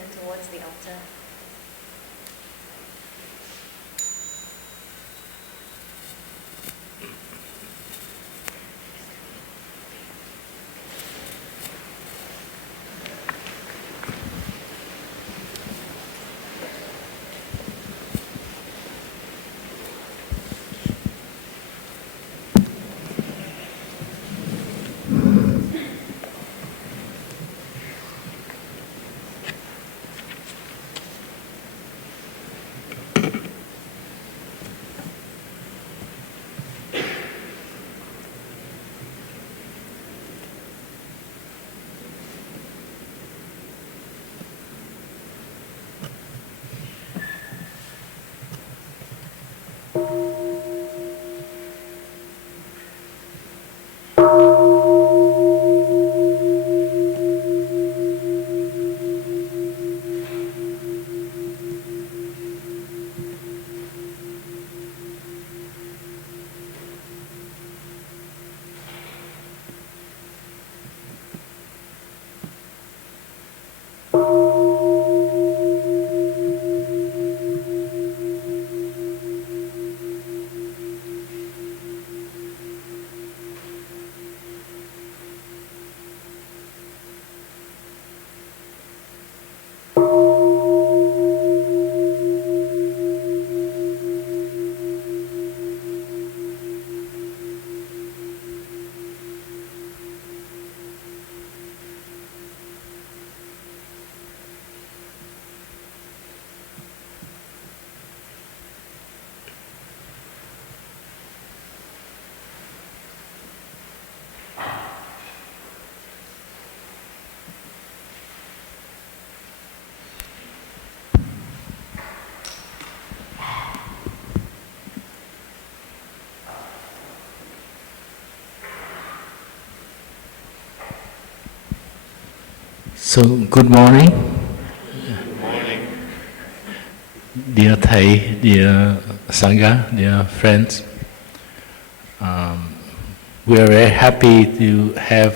turn towards the altar. So, good morning. Good morning. Dear Thầy, dear Sangha, dear friends. We are very happy to have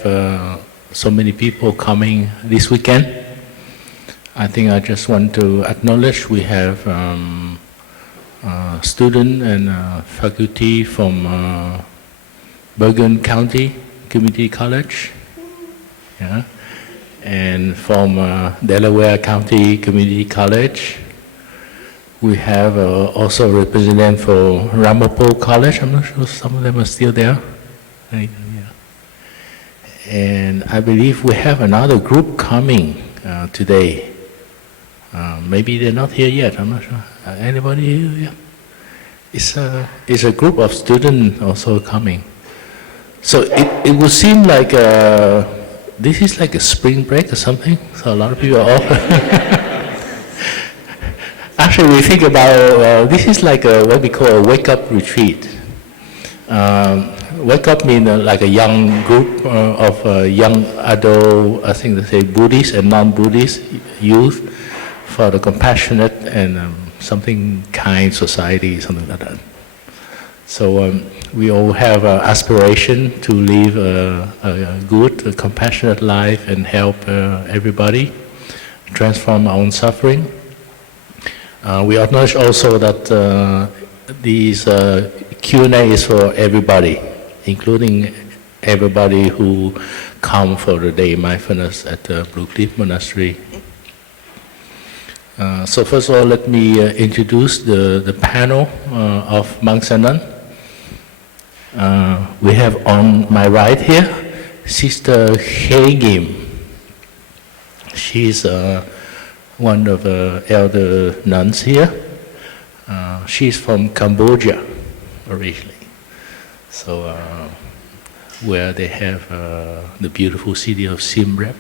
so many people coming this weekend. I think I just want to acknowledge we have students and faculty from Bergen County Community College. Yeah. And from Delaware County Community College. We have also a representative for Ramapo College. I'm not sure some of them are still there. Yeah. And I believe we have another group coming today. Maybe they're not here yet, I'm not sure. Anybody here? Yeah. It's a group of students also coming. So it would seem like this is like a spring break or something, so a lot of people are off. Actually, we think about this is like what we call a wake-up retreat. Wake up means like a young group of young adult, I think they say Buddhist and non-Buddhist youth for the compassionate and something kind society, something like that. So we all have aspiration to live a good, compassionate life and help everybody, transform our own suffering. We acknowledge also that these Q&A is for everybody, including everybody who come for the day mindfulness at the Blue Cliff Monastery. So first of all, let me introduce the panel of monks and nuns. We have on my right here, Sister Nghiem. She's one of the elder nuns here. She's from Cambodia originally. So where they have the beautiful city of Siem Reap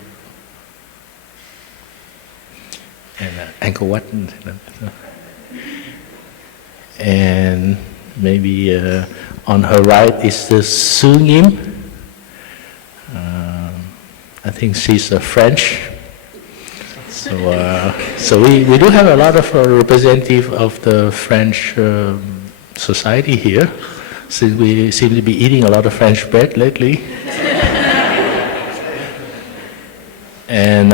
and Angkor Wat. And maybe on her right is the Nghiem. I think she's French. So we do have a lot of representatives of the French society here, since we seem to be eating a lot of French bread lately. And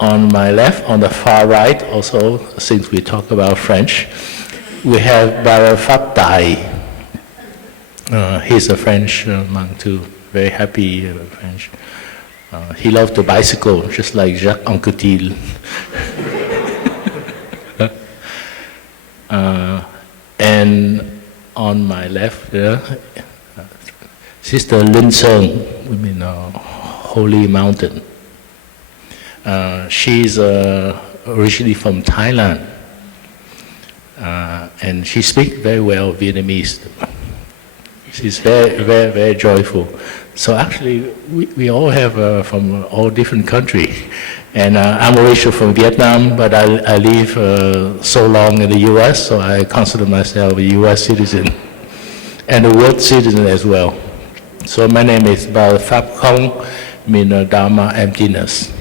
On my left, on the far right, also, since we talk about French, we have Brother Phap. He's a French monk too, very happy French. He loves to bicycle, just like Jacques Anquetil. And on my left, Sister Linh, we mean Holy Mountain. She's originally from Thailand, and she speaks very well Vietnamese. She's very, very, very joyful. So actually, we all have from all different countries. And I'm originally from Vietnam, but I live so long in the U.S., so I consider myself a U.S. citizen and a world citizen as well. So my name is Brother Phap Khong, mean Dharma emptiness.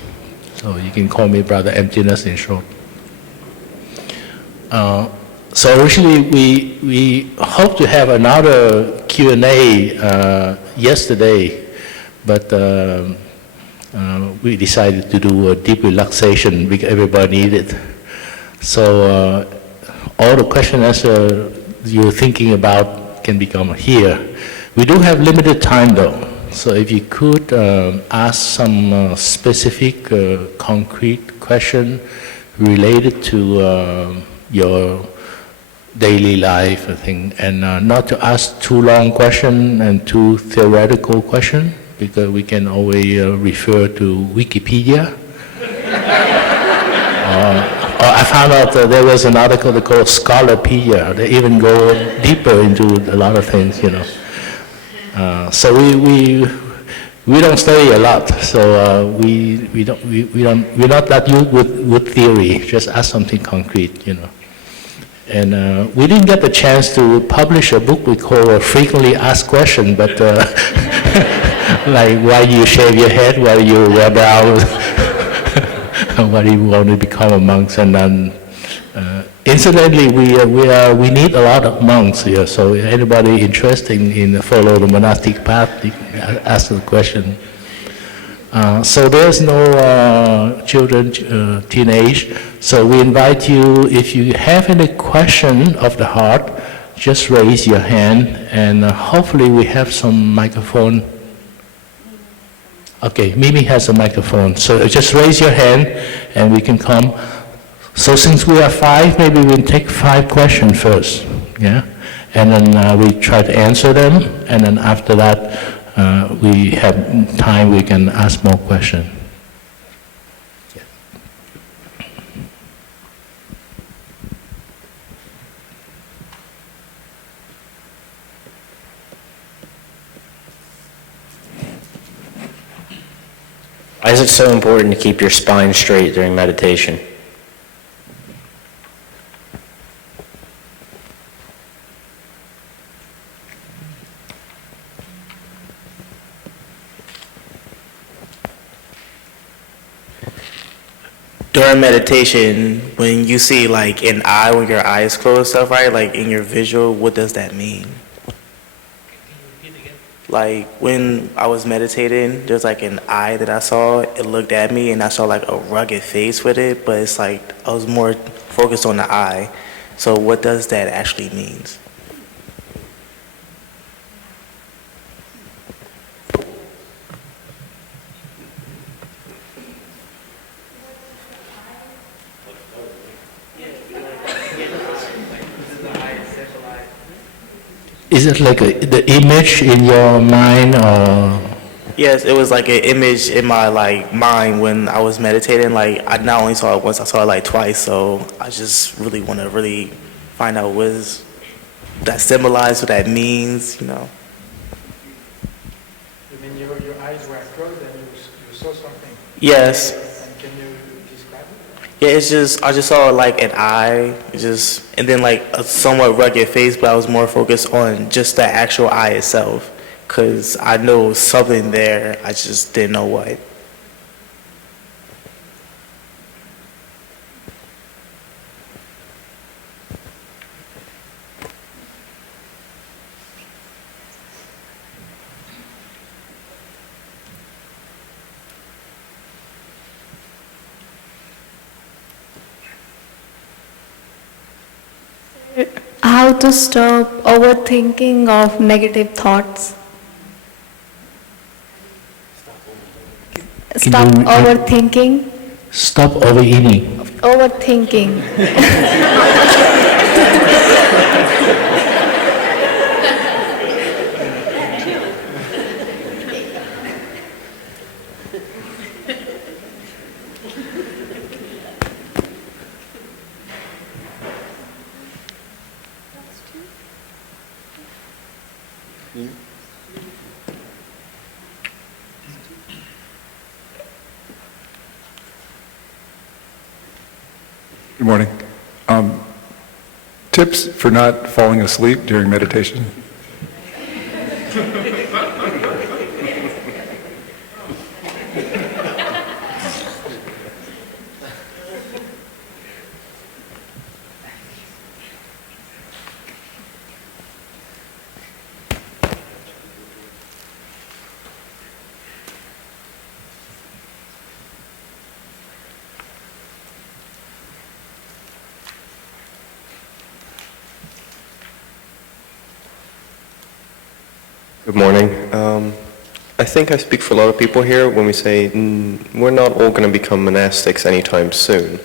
So you can call me Brother Emptiness in short. So originally we hope to have another Q&A yesterday, but we decided to do a deep relaxation because everybody needed. So all the questions you're thinking about can become here. We do have limited time though. So if you could ask some specific, concrete question related to your daily life, I think, and not to ask too long question and too theoretical question, because we can always refer to Wikipedia. I found out there was an article called Scholarpedia. They even go deeper into a lot of things, you know. So we don't study a lot. So we're not that used with theory. Just ask something concrete, you know. And we didn't get the chance to publish a book we call Frequently Asked Questions, but like why do you shave your head, why do you wear brows, why do you want to become a monk, and then incidentally we need a lot of monks here. So anybody interested in follow the monastic path, you can ask the question. So there's no children, teenage. So we invite you, if you have any question of the heart, just raise your hand, and hopefully we have some microphone. Okay, Mimi has a microphone. So just raise your hand, and we can come. So since we are 5, maybe we'll take 5 questions first, yeah? And then we try to answer them, and then after that, we have time, we can ask more questions. Why is it so important to keep your spine straight during meditation? During meditation, when you see like an eye, when your eyes closed stuff, right? Like in your visual, what does that mean? Like when I was meditating, there's like an eye that I saw, it looked at me and I saw like a rugged face with it, but it's like I was more focused on the eye. So what does that actually mean? Is it like the image in your mind, or? Yes, it was like an image in my like mind when I was meditating. Like I not only saw it once, I saw it like twice. So I just really want to really find out what is that symbolizes, what that means, you know. You mean your eyes were closed and you saw something? Yes. And can you describe it? Yeah, it's just I just saw like an eye, just and then like a somewhat rugged face, but I was more focused on just the actual eye itself, cause I know something there, I just didn't know what. how to stop overthinking of negative thoughts. Stop you- overthinking. Stop overeating. Overthinking. Good morning. Tips for not falling asleep during meditation? Good morning. I think I speak for a lot of people here when we say we're not all going to become monastics anytime soon.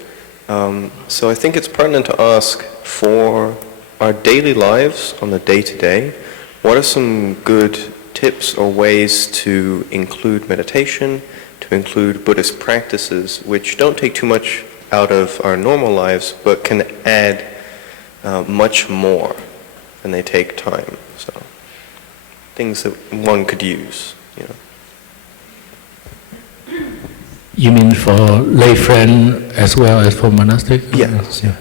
So I think it's pertinent to ask for our daily lives on the day-to-day, what are some good tips or ways to include meditation, to include Buddhist practices, which don't take too much out of our normal lives, but can add much more than they take time. So things that one could use, you know. You mean for lay friend as well as for monastic? Yes. Yeah.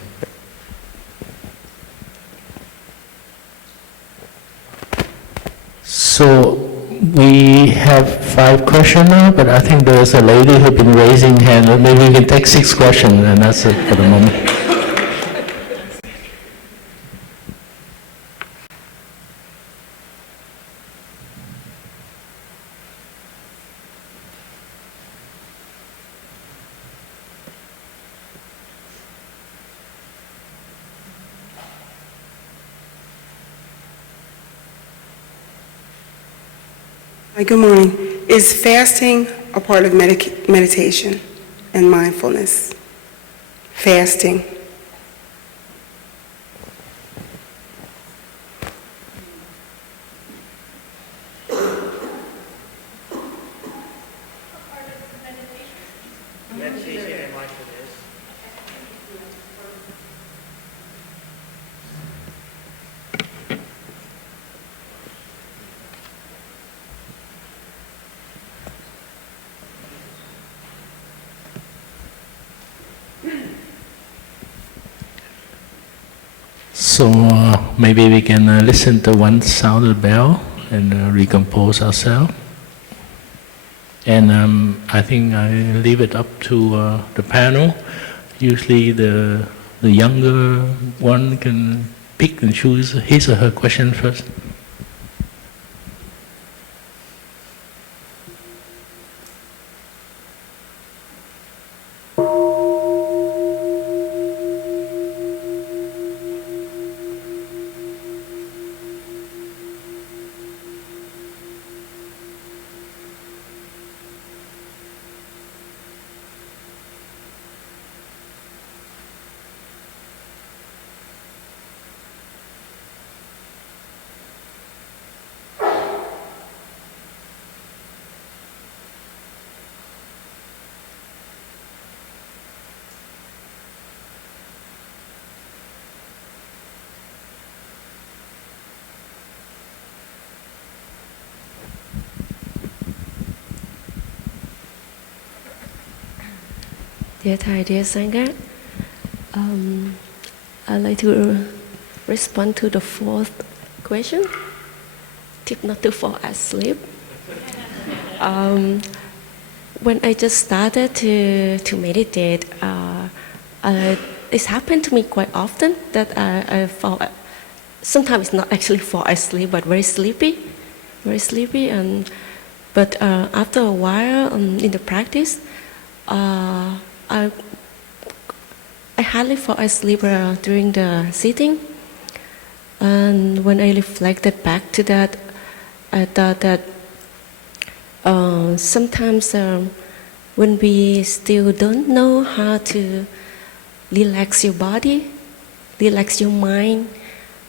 So we have 5 questions now, but I think there's a lady who's been raising hand. Maybe we can take 6 questions, and that's it for the moment. Hi, good morning. Is fasting a part of meditation and mindfulness? Fasting. So maybe we can listen to one sounded bell and recompose ourselves. And I think I leave it up to the panel. Usually the younger one can pick and choose his or her question first. Dear Thai, dear Sangha, I'd like to respond to the 4th question. Tip not to fall asleep. When I just started to meditate, it's happened to me quite often that I fall. Sometimes it's not actually fall asleep, but very sleepy. But after a while in the practice, I hardly fall asleep during the sitting. And when I reflected back to that, I thought that sometimes when we still don't know how to relax your body, relax your mind,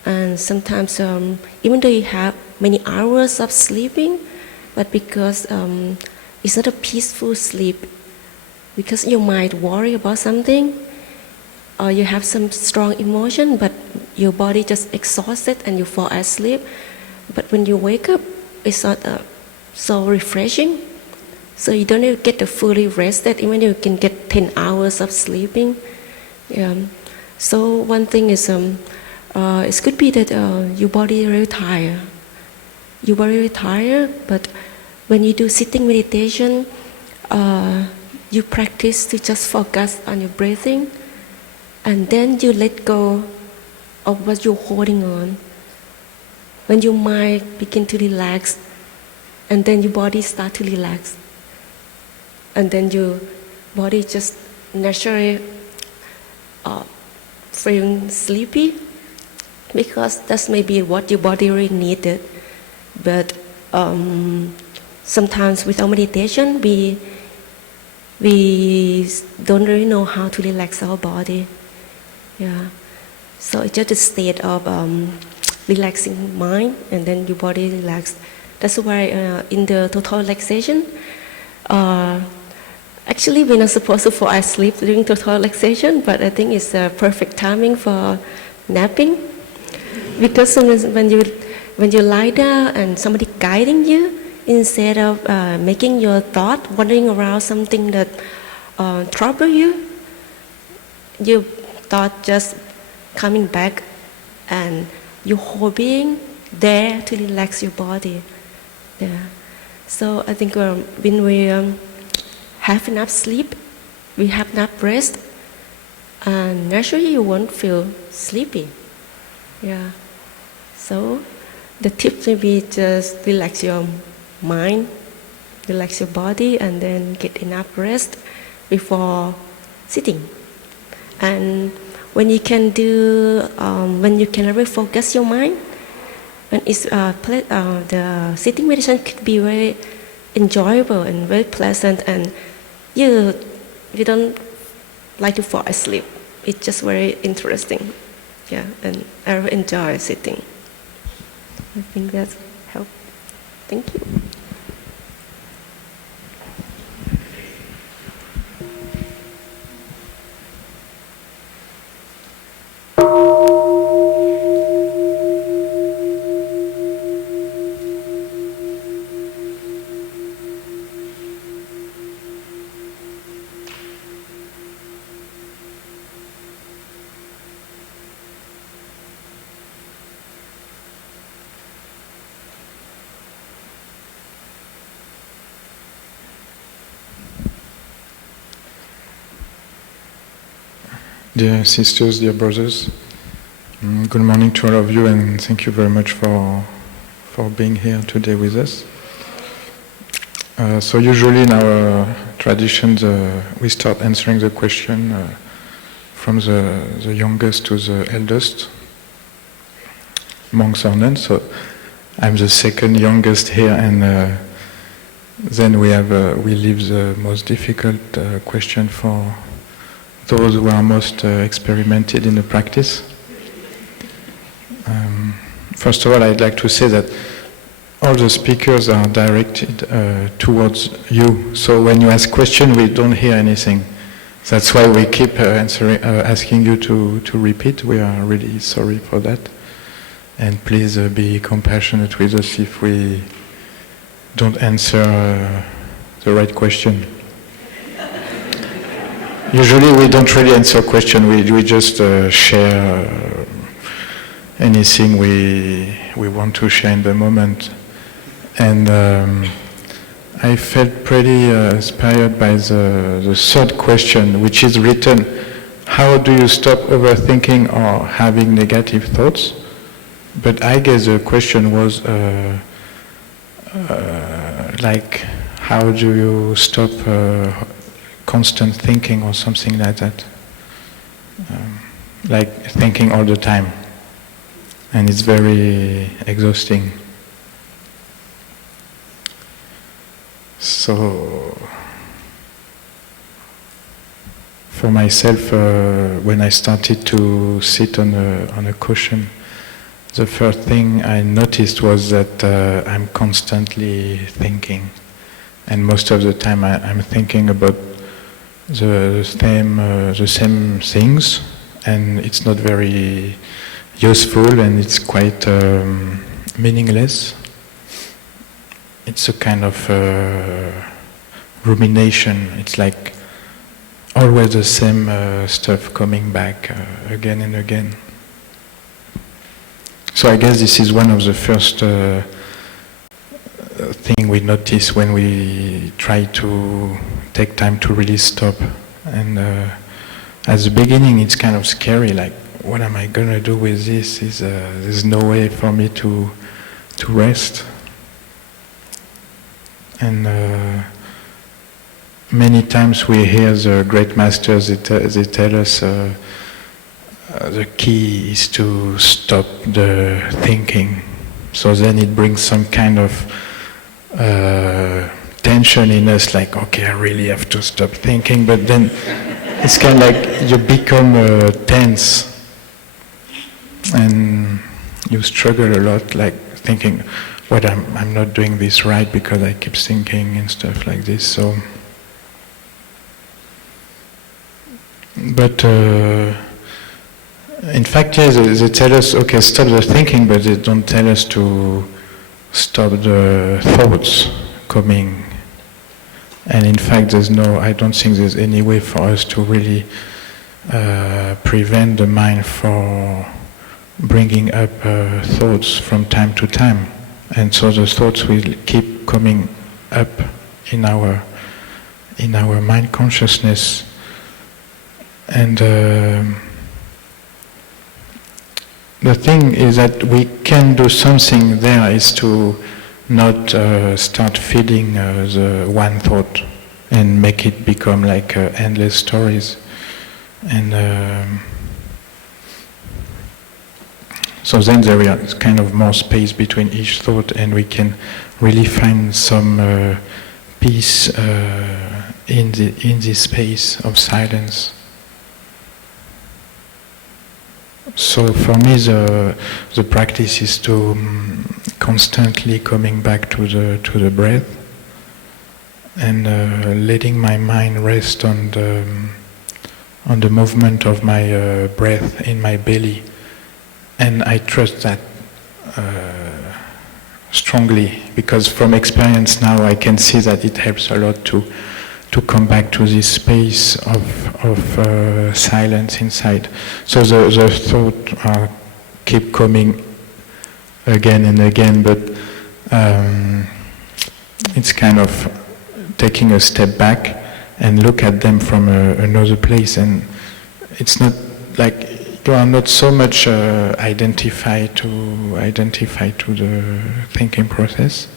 and sometimes even though you have many hours of sleeping, but because it's not a peaceful sleep, because your mind worry about something, or you have some strong emotion, but your body just exhausted and you fall asleep. But when you wake up, it's not so refreshing. So you don't even get the fully rested, even if you can get 10 hours of sleeping. Yeah. So one thing is, it could be that your body really tired. Your body really tired, but when you do sitting meditation, you practice to just focus on your breathing, and then you let go of what you're holding on. When your mind begin to relax, and then your body start to relax, and then your body just naturally feeling sleepy, because that's maybe what your body really needed. But sometimes without meditation, we don't really know how to relax our body. Yeah. So it's just a state of relaxing mind, and then your body relaxed. That's why in the total relaxation, actually we're not supposed to fall asleep during total relaxation, but I think it's a perfect timing for napping, because sometimes when you lie down and somebody guiding you, instead of making your thought wandering around something that trouble you, your thought just coming back, and your whole being there to relax your body. Yeah. So I think when we have enough sleep, we have enough rest, and naturally you won't feel sleepy. Yeah. So the tip may be just relax your mind, relax your body, and then get enough rest before sitting. And when you can really focus your mind, and the sitting meditation could be very enjoyable and very pleasant, and you don't like to fall asleep. It's just very interesting. Yeah, and I really enjoy sitting. I think that's helped. Thank you. Dear sisters, dear brothers, good morning to all of you, and thank you very much for being here today with us. So usually in our traditions, we start answering the question from the youngest to the eldest, monks or nuns. So I'm the second youngest here, and then we leave the most difficult question for those who are most experimented in the practice. First of all, I'd like to say that all the speakers are directed towards you. So when you ask questions, we don't hear anything. That's why we keep asking you to repeat. We are really sorry for that. And please be compassionate with us if we don't answer the right question. Usually we don't really answer questions, we just share anything we want to share in the moment. And I felt pretty inspired by the third question, which is written, how do you stop overthinking or having negative thoughts? But I guess the question was like, how do you stop constant thinking or something like that, like thinking all the time. and it's very exhausting. So, for myself, when I started to sit on a cushion, the first thing I noticed was that I'm constantly thinking, and most of the time I'm thinking about the same things, and it's not very useful, and it's quite meaningless. It's a kind of rumination. It's like always the same stuff coming back again and again. So I guess this is one of the first thing we notice when we try to take time to really stop. And at the beginning it's kind of scary, like what am I gonna do with this? There's no way for me to rest. And many times we hear the great masters, they tell us the key is to stop the thinking. So then it brings some kind of tension in us, like, okay, I really have to stop thinking, but then it's kind of like you become tense and you struggle a lot, like thinking, what I'm not doing this right because I keep thinking and stuff like this. So, but in fact, yes, they tell us, okay, stop the thinking, but they don't tell us to stop the thoughts coming. And in fact, I don't think there's any way for us to really prevent the mind from bringing up thoughts from time to time. And so the thoughts will keep coming up in our mind consciousness. And the thing is that we can do something there is to not start feeding the one thought and make it become like endless stories. And so then there is kind of more space between each thought, and we can really find some peace in this space of silence. So for me, the practice is to constantly coming back to the breath and letting my mind rest on the movement of my breath in my belly, and I trust that strongly, because from experience now I can see that it helps a lot to come back to this space of silence inside. So the thought keep coming again and again, but it's kind of taking a step back and look at them from another place, and it's not like you are not so much identified to the thinking process.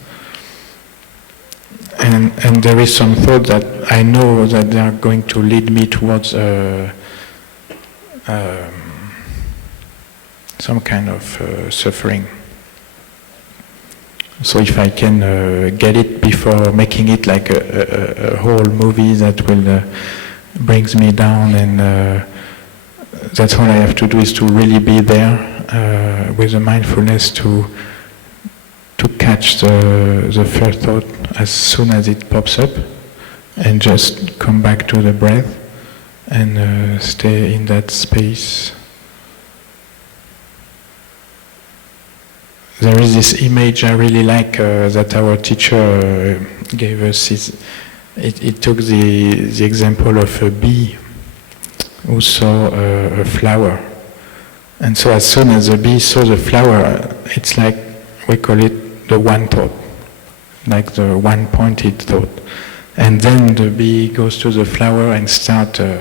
And there is some thought that I know that they are going to lead me towards some kind of suffering. So if I can get it before making it like a whole movie that will brings me down, and that's all I have to do is to really be there with the mindfulness to catch the first thought as soon as it pops up, and just come back to the breath and stay in that space. There is this image I really like that our teacher gave us. It took the example of a bee who saw a flower. And so as soon as the bee saw the flower, it's like, we call it the one thought, like the one pointed thought. And then the bee goes to the flower and start, you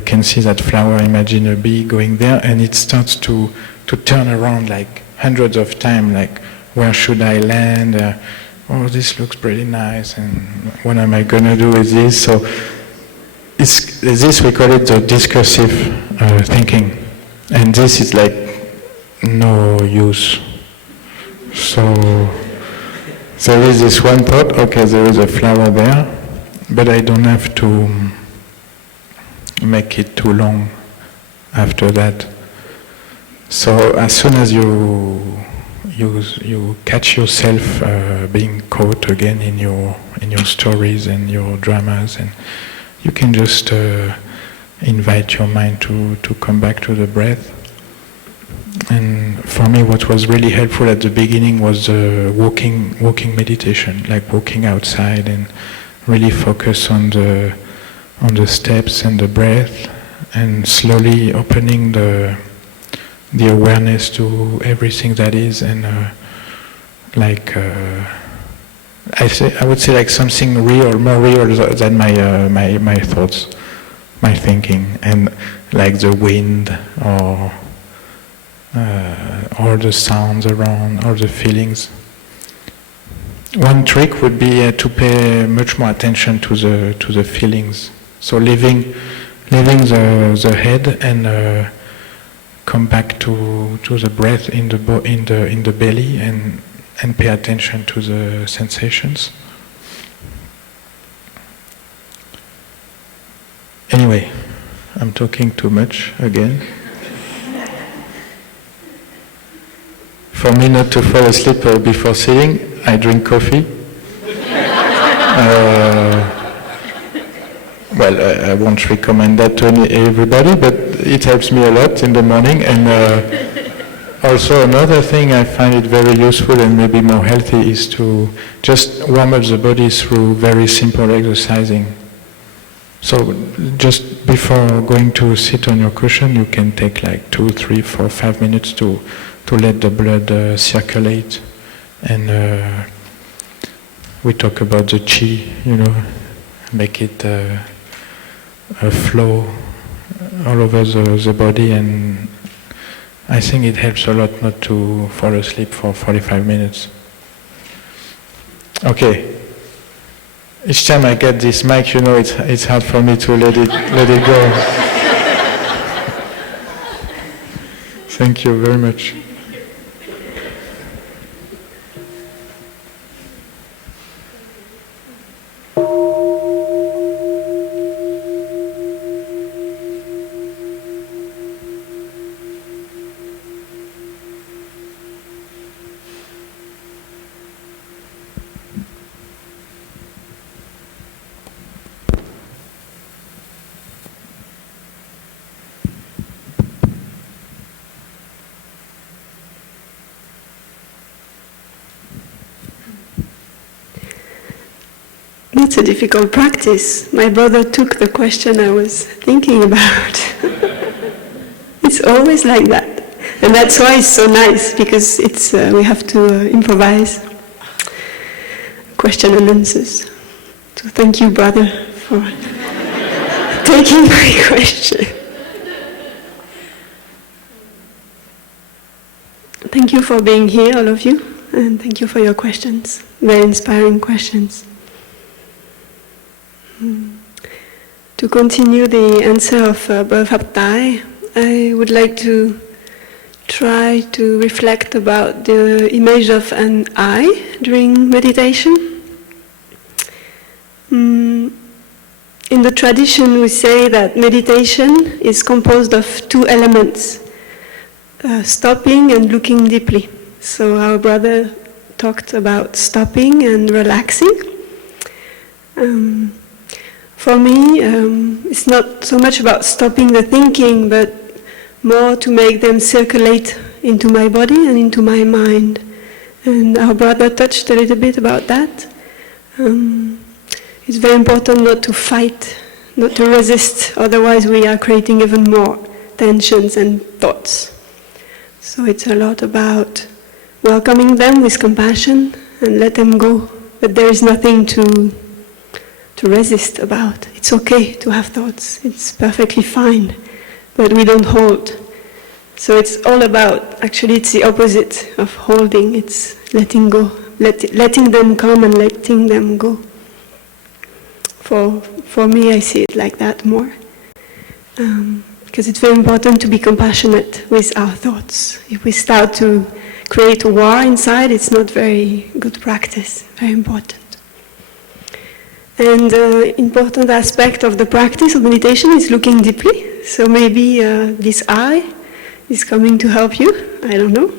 can see that flower, imagine a bee going there, and it starts to turn around like hundreds of times, like, where should I land? Oh, this looks pretty nice, and what am I going to do with this? So this, we call it the discursive thinking. And this is like no use. So there is this one thought, okay, there is a flower there, but I don't have to make it too long after that. So as soon as you catch yourself being caught again in your stories and your dramas, and you can just invite your mind to come back to the breath. And for me, what was really helpful at the beginning was walking meditation, like walking outside and really focus on the steps and the breath, and slowly opening the awareness to everything that is, and I would say like something real, more real than my thoughts, my thinking, and like the wind or all the sounds around, all the feelings. One trick would be to pay much more attention to the feelings. So leaving the head and come back to the breath in the belly, and pay attention to the sensations. Anyway, I'm talking too much again. For me not to fall asleep before sitting, I drink coffee. Well, I won't recommend that to everybody, but it helps me a lot in the morning. And also another thing I find it very useful and maybe more healthy is to just warm up the body through very simple exercising. So just before going to sit on your cushion, you can take like 2, 3, 4, 5 minutes to let the blood circulate. And we talk about the chi, make it a flow all over the body, and I think it helps a lot not to fall asleep for 45 minutes. Okay. Each time I get this mic, it's hard for me to let it go. Thank you very much. It's a difficult practice. My brother took the question I was thinking about. It's always like that. And that's why it's so nice, because we have to improvise question and answers. So thank you, brother, for taking my question. Thank you for being here, all of you, and thank you for your questions. Very inspiring questions. To continue the answer of Brother Phap, I would like to try to reflect about the image of an eye during meditation. In the tradition, we say that meditation is composed of 2 elements, stopping and looking deeply. So our brother talked about stopping and relaxing. For me, it's not so much about stopping the thinking, but more to make them circulate into my body and into my mind. And our brother touched a little bit about that. It's very important not to fight, not to resist, otherwise we are creating even more tensions and thoughts. So it's a lot about welcoming them with compassion and let them go. But there is nothing to resist about. It's okay to have thoughts. It's perfectly fine. But we don't hold. So it's all about, actually it's the opposite of holding. It's letting go. Letting them come and letting them go. For me, I see it like that more. because it's very important to be compassionate with our thoughts. If we start to create a war inside, it's not very good practice, very important. And important aspect of the practice of meditation is looking deeply. So maybe this eye is coming to help you, I don't know.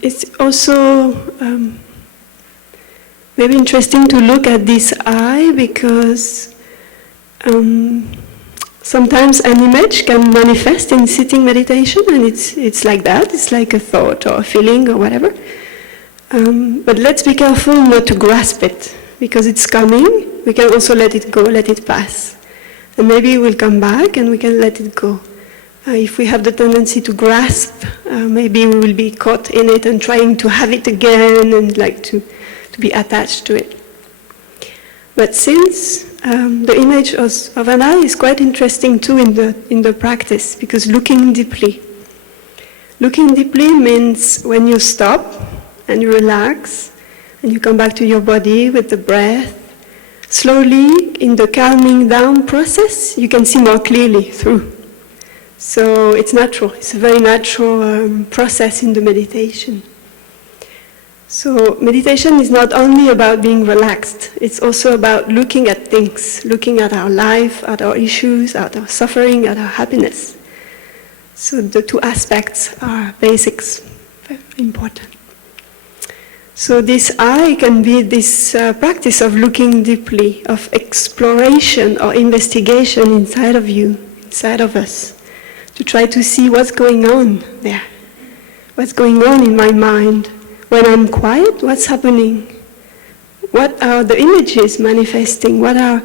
It's also maybe interesting to look at this eye because sometimes an image can manifest in sitting meditation, and it's like that. It's like a thought or a feeling or whatever. But let's be careful not to grasp it, because it's coming. We can also let it go, let it pass. And maybe it will come back and we can let it go. If we have the tendency to grasp, maybe we will be caught in it and trying to have it again and like to be attached to it. But since the image of an eye is quite interesting too in the practice, because looking deeply means when you stop and you relax and you come back to your body with the breath, slowly in the calming down process you can see more clearly through. So it's natural, it's a very natural process in the meditation. So meditation is not only about being relaxed, it's also about looking at things, looking at our life, at our issues, at our suffering, at our happiness. So the two aspects are basics, very important. So this eye can be this practice of looking deeply, of exploration or investigation inside of you, inside of us, to try to see what's going on there, what's going on in my mind. When I'm quiet, what's happening? What are the images manifesting? What are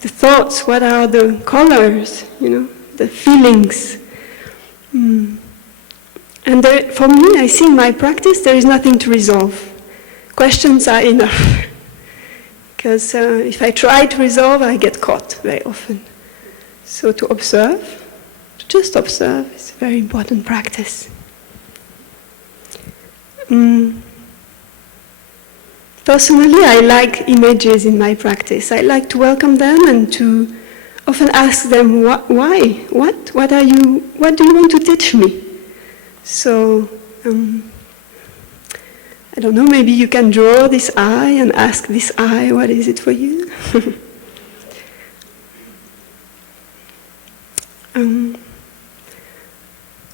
the thoughts? What are the colors? The feelings? And there, for me, I see in my practice there is nothing to resolve. Questions are enough. Because if I try to resolve, I get caught very often. So to observe, to just observe, is a very important practice. Personally, I like images in my practice. I like to welcome them and to often ask them, why? What do you want to teach me? So, I don't know, maybe you can draw this eye and ask this eye, what is it for you?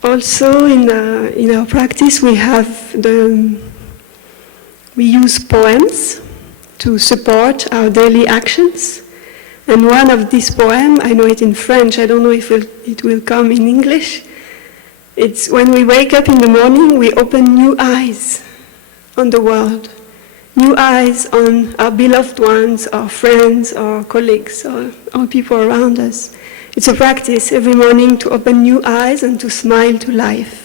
Also, in our practice, we use poems to support our daily actions. And one of these poems, I know it in French, I don't know if it will come in English. It's when we wake up in the morning, we open new eyes on the world. New eyes on our beloved ones, our friends, our colleagues, or people around us. It's a practice every morning to open new eyes and to smile to life.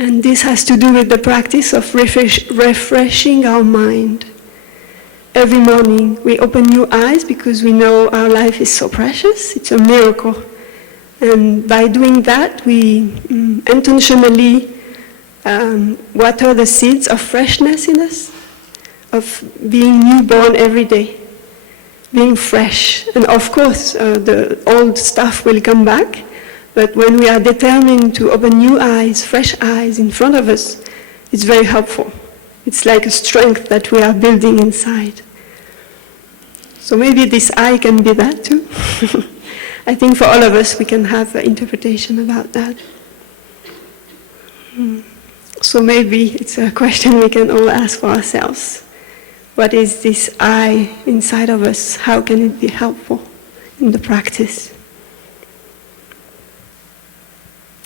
And this has to do with the practice of refreshing our mind. Every morning we open new eyes because we know our life is so precious, it's a miracle. And by doing that, we intentionally water the seeds of freshness in us, of being newborn every day, being fresh. And of course, the old stuff will come back, but when we are determined to open new eyes, fresh eyes in front of us, it's very helpful. It's like a strength that we are building inside. So maybe this eye can be that too. I think for all of us we can have an interpretation about that. So maybe it's a question we can all ask for ourselves. What is this eye inside of us? How can it be helpful in the practice?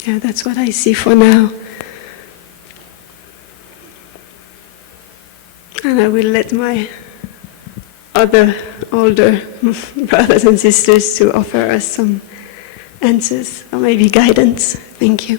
Yeah, that's what I see for now. And I will let my other older brothers and sisters to offer us some answers or maybe guidance. Thank you.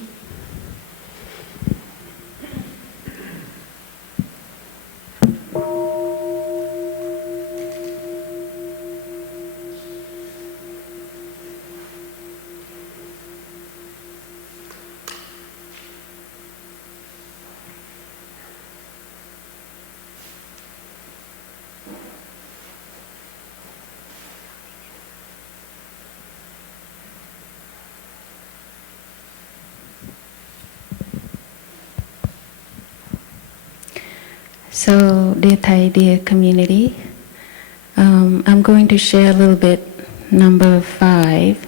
So, dear Thai, dear community, I'm going to share a little bit number 5.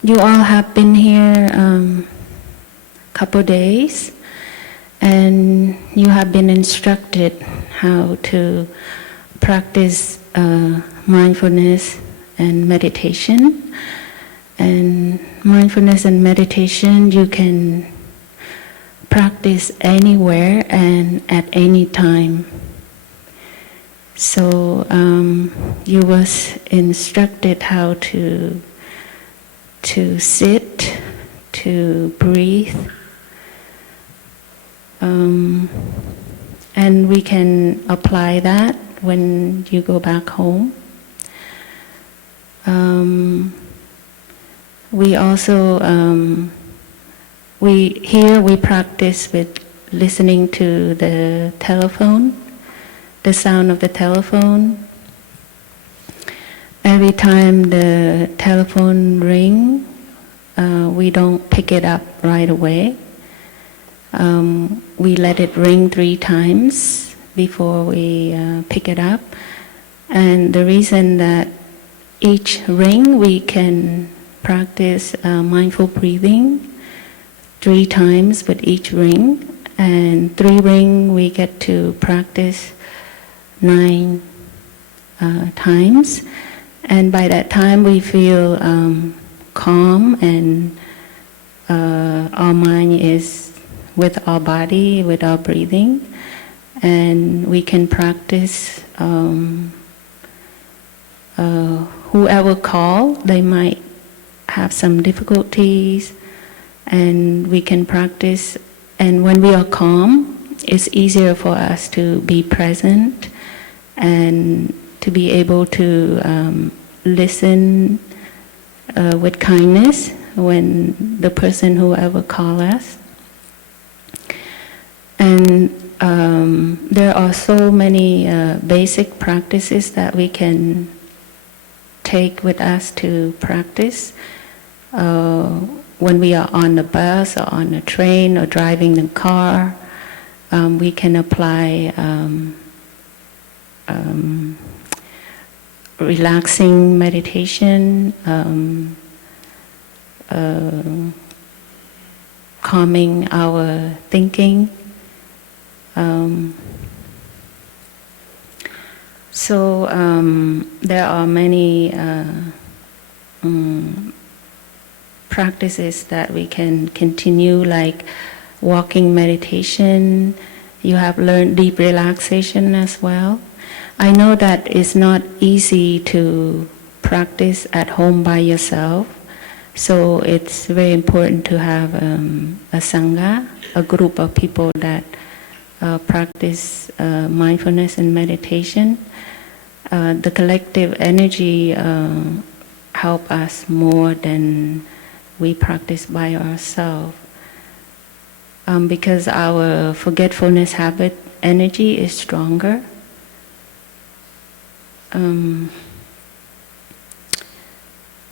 You all have been here couple days, and you have been instructed how to practice mindfulness and meditation. And mindfulness and meditation you can practice anywhere and at any time. So you was instructed how to sit, to breathe, and we can apply that when you go back home. We also we practice with listening to the telephone, the sound of the telephone. Every time the telephone ring, we don't pick it up right away. We let it ring 3 times before we pick it up. And the reason that each ring we can practice mindful breathing 3 times with each ring, and 3 ring we get to practice 9 times. And by that time we feel calm, and our mind is with our body, with our breathing, and we can practice. Whoever call, they might have some difficulties, and we can practice. And when we are calm, it's easier for us to be present and to be able to listen with kindness when the person whoever call us. And there are so many basic practices that we can take with us to practice. When we are on the bus or on the train or driving the car, we can apply relaxing meditation, calming our thinking. So there are many practices that we can continue, like walking meditation. You have learned deep relaxation as well. I know that it's not easy to practice at home by yourself, so it's very important to have a sangha, a group of people that practice mindfulness and meditation. The collective energy help us more than we practice by ourselves, because our forgetfulness habit energy is stronger.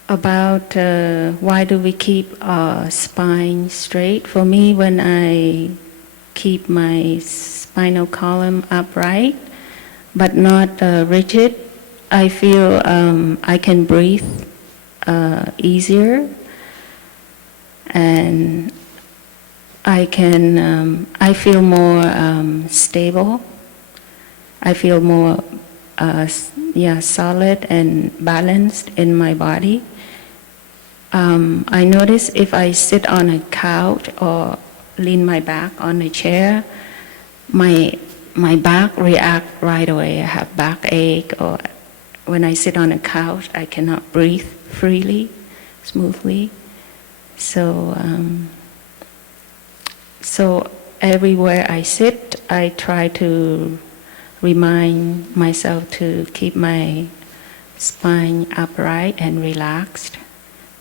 About why do we keep our spine straight? For me, when I keep my spinal column upright but not rigid, I feel I can breathe easier, and I feel more stable. I feel more solid and balanced in my body. I notice if I sit on a couch or lean my back on a chair, my back reacts right away. I have backache, or when I sit on a couch, I cannot breathe freely, smoothly. So everywhere I sit, I try to remind myself to keep my spine upright and relaxed.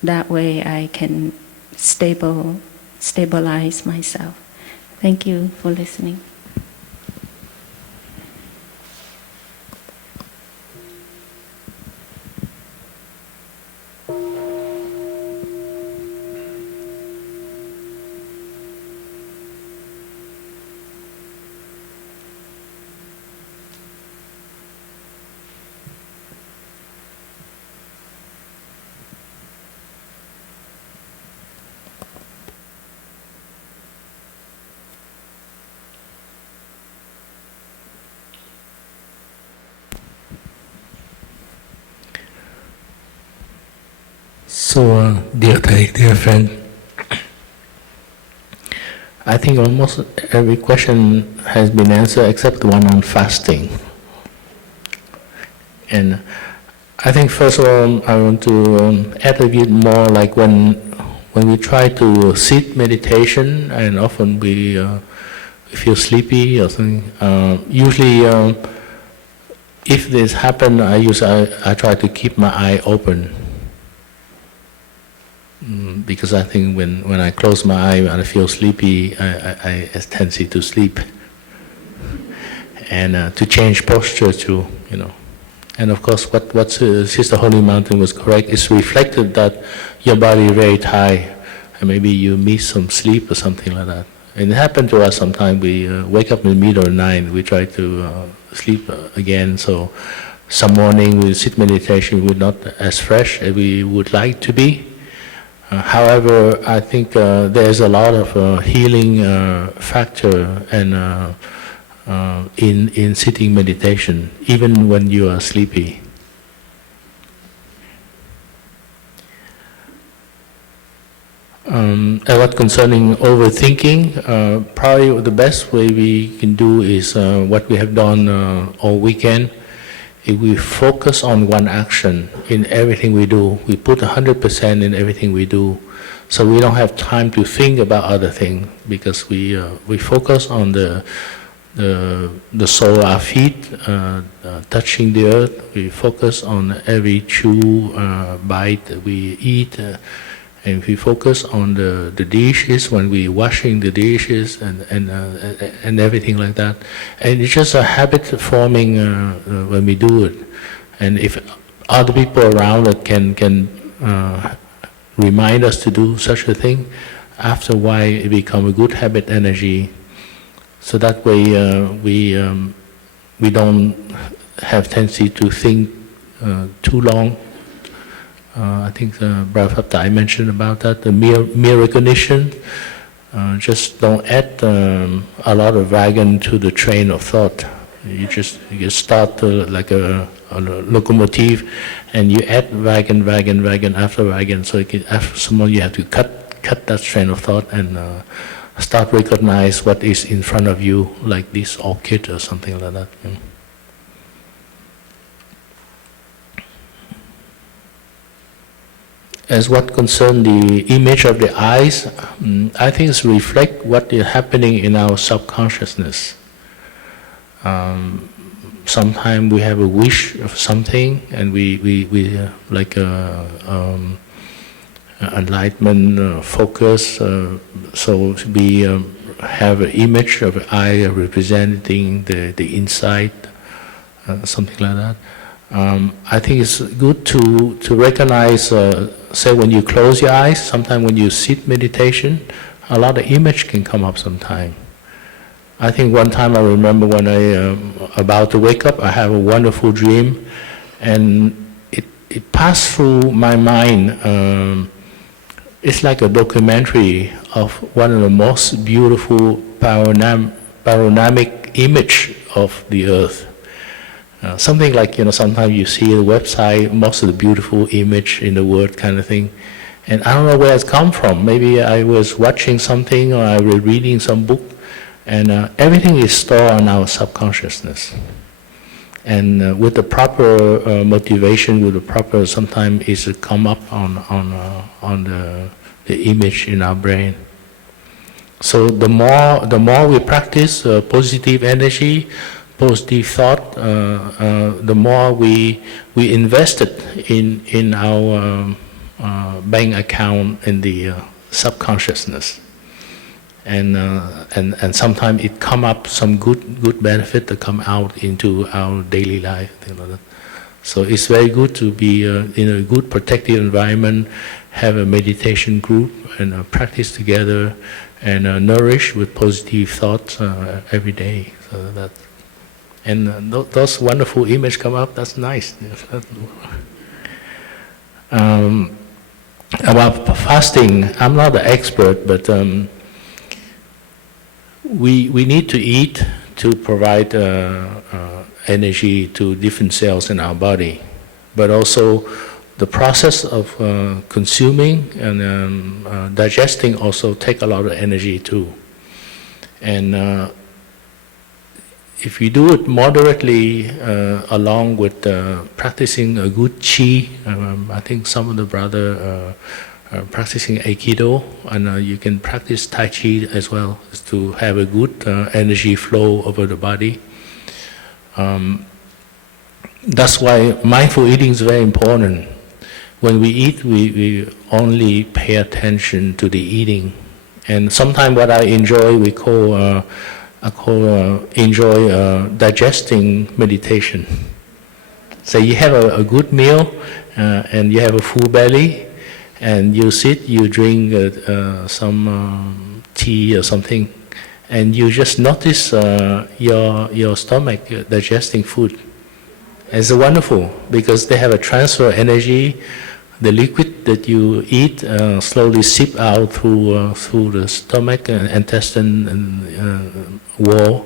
That way I can stabilize myself. Thank you for listening. So, dear Thầy, dear friend, I think almost every question has been answered except the one on fasting. And I think first of all, I want to add a bit more, like when we try to sit meditation, and often we feel sleepy or something. Usually, if this happens, I try to keep my eye open. Because I think when I close my eye and I feel sleepy, I have tendency to sleep. And to change posture too, you know. And of course, what Sister Holy Mountain was correct, it's reflected that your body very tired, and maybe you miss some sleep or something like that. And it happened to us sometimes. We wake up in the middle of the night, we try to sleep again. So some morning we sit meditation, we're not as fresh as we would like to be. However, I think there's a lot of healing factor and in sitting meditation, even when you are sleepy. And what concerning overthinking, probably the best way we can do is what we have done all weekend. If we focus on one action in everything we do, we put 100% in everything we do, so we don't have time to think about other things, because we focus on the sole of our feet touching the earth. We focus on every chew, bite that we eat, and we focus on the dishes when we washing the dishes and everything like that. And it's just a habit forming when we do it. And if other people around it can remind us to do such a thing, after a while it becomes a good habit energy. So that way we don't have tendency to think too long. I think Brother Phap mentioned about that, the mere recognition. Just don't add a lot of wagon to the train of thought. You just start like a locomotive, and you add wagon after wagon. So after some more you have to cut that train of thought and start recognize what is in front of you, like this orchid or something like that. You know. As what concerns the image of the eyes, I think it's reflect what is happening in our subconsciousness. Sometimes we have a wish of something, and we like enlightenment, focus. So we have an image of an eye representing the insight, something like that. I think it's good to recognize, say when you close your eyes, sometimes when you sit meditation, a lot of image can come up sometime. I think one time I remember when I about to wake up, I have a wonderful dream, and it passed through my mind. It's like a documentary of one of the most beautiful panoramic image of the earth. Something like, sometimes you see a website, most of the beautiful image in the world kind of thing. And I don't know where it's come from. Maybe I was watching something or I was reading some book, and everything is stored on our subconsciousness. And with the proper motivation, with the proper, sometimes it's come up on the image in our brain. So the more we practice positive energy, positive thought, the more we invested in our bank account in the subconsciousness, and sometimes it come up some good benefit that come out into our daily life, things like that. So it's very good to be in a good protected environment, have a meditation group, and practice together, and nourish with positive thoughts every day. So that. And those wonderful images come up, that's nice. About fasting, I'm not an expert, but we need to eat to provide energy to different cells in our body. But also, the process of consuming and digesting also take a lot of energy too. And if you do it moderately along with practicing a good qi, I think some of the brother practicing Aikido, and you can practice Tai Chi as well, is to have a good energy flow over the body. That's why mindful eating is very important. When we eat, we only pay attention to the eating. And sometimes what I enjoy, enjoy digesting meditation. So you have a good meal and you have a full belly, and you sit, you drink some tea or something, and you just notice your stomach digesting food. It's wonderful because they have a transfer energy. The liquid that you eat slowly seep out through the stomach, intestine, and wall.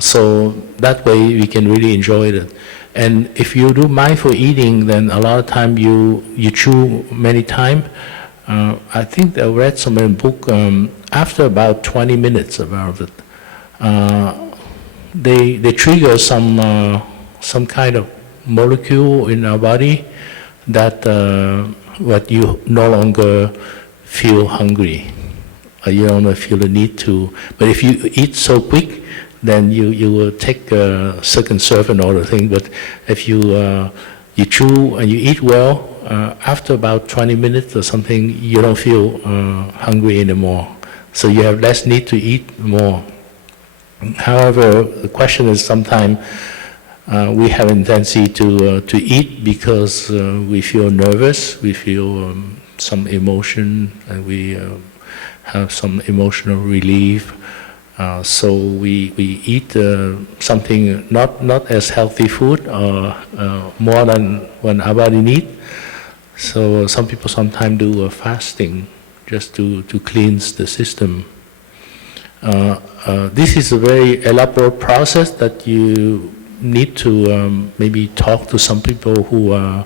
So that way we can really enjoy it. And if you do mindful eating, then a lot of time you chew many times. I think I read some in a book. After about 20 minutes about it, they trigger some kind of molecule in our body that what you no longer feel hungry, or you don't feel the need to. But if you eat so quick, then you will take a second serve and all the things. But if you chew and you eat well, after about 20 minutes or something, you don't feel hungry anymore. So you have less need to eat more. However, the question is sometimes we have a tendency to eat because we feel nervous, we feel some emotion, and we have some emotional relief. So we eat something not as healthy food or more than what our body needs. So some people sometimes do fasting just to cleanse the system. This is a very elaborate process that you need to maybe talk to some people who are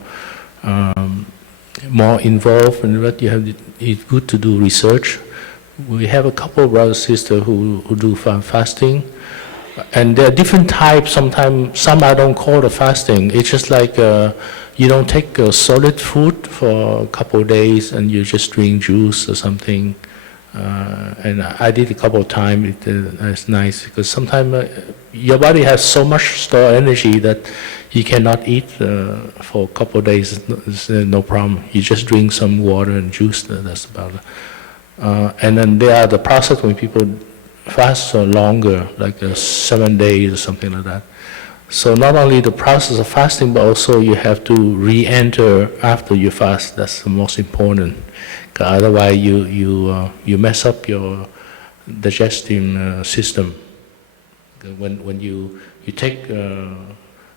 more involved in what you have. It's good to do research. We have a couple of brothers and sisters who do fasting, and there are different types. Sometimes some I don't call the fasting. It's just like you don't take solid food for a couple of days and you just drink juice or something. And I did a couple of times. It's nice because sometimes your body has so much stored energy that you cannot eat for a couple of days. It's no problem. You just drink some water and juice. That's about it. And then there are the process when people fast longer, like 7 days or something like that. So not only the process of fasting, but also you have to re-enter after you fast. That's the most important. Otherwise, you mess up your digestive system. When you take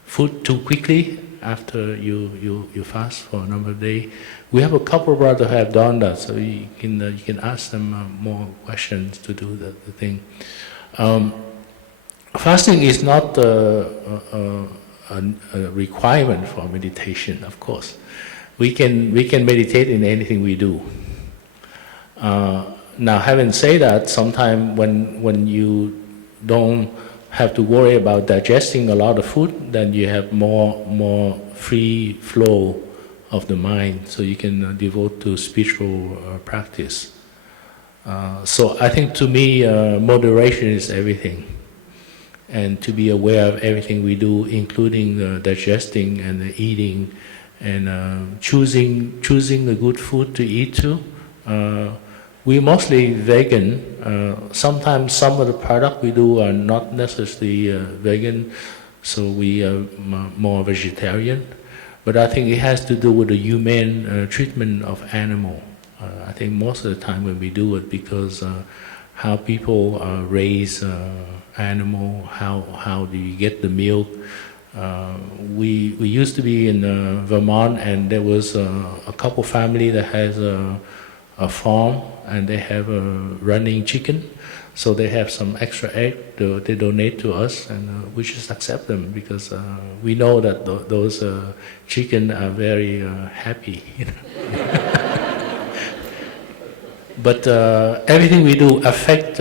food too quickly after you fast for a number of days. We have a couple of brothers who have done that, so you can ask them more questions to do the thing. Fasting is not a requirement for meditation, of course. We can meditate in anything we do. Now, having said that, sometimes when you don't have to worry about digesting a lot of food, then you have more free flow of the mind, so you can devote to spiritual practice. So I think to me, moderation is everything, and to be aware of everything we do, including the digesting and the eating, and choosing the good food to eat too. We're mostly vegan. Sometimes some of the product we do are not necessarily vegan, so we are more vegetarian. But I think it has to do with the humane treatment of animal. I think most of the time when we do it, because how people raise animal, how do you get the milk. We used to be in Vermont, and there was a couple family that has a farm, and they have a running chicken. So they have some extra egg they donate to us, and we just accept them because we know that those chicken are very happy. You know? But everything we do affect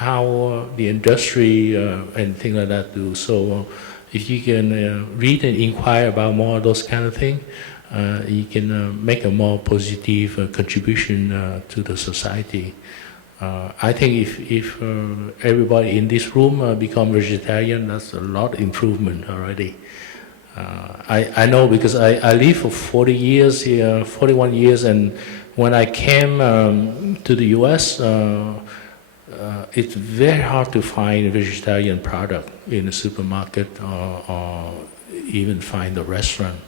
how the industry and things like that do. So if you can read and inquire about more of those kind of things, you can make a more positive contribution to the society. I think if everybody in this room become vegetarian, that's a lot of improvement already. I know because I lived for 40 years here, 41 years, and when I came to the US, it's very hard to find a vegetarian product in a supermarket or even find a restaurant.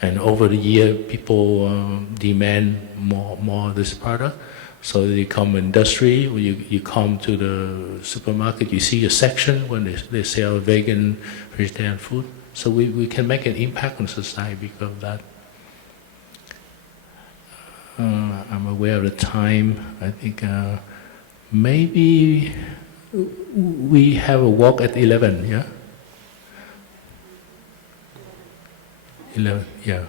And over the year, people demand more of this product. So you come industry, you come to the supermarket, you see a section when they sell vegan, vegetarian food. So we can make an impact on society because of that. I'm aware of the time. I think maybe we have a walk at 11, yeah? 11, yeah.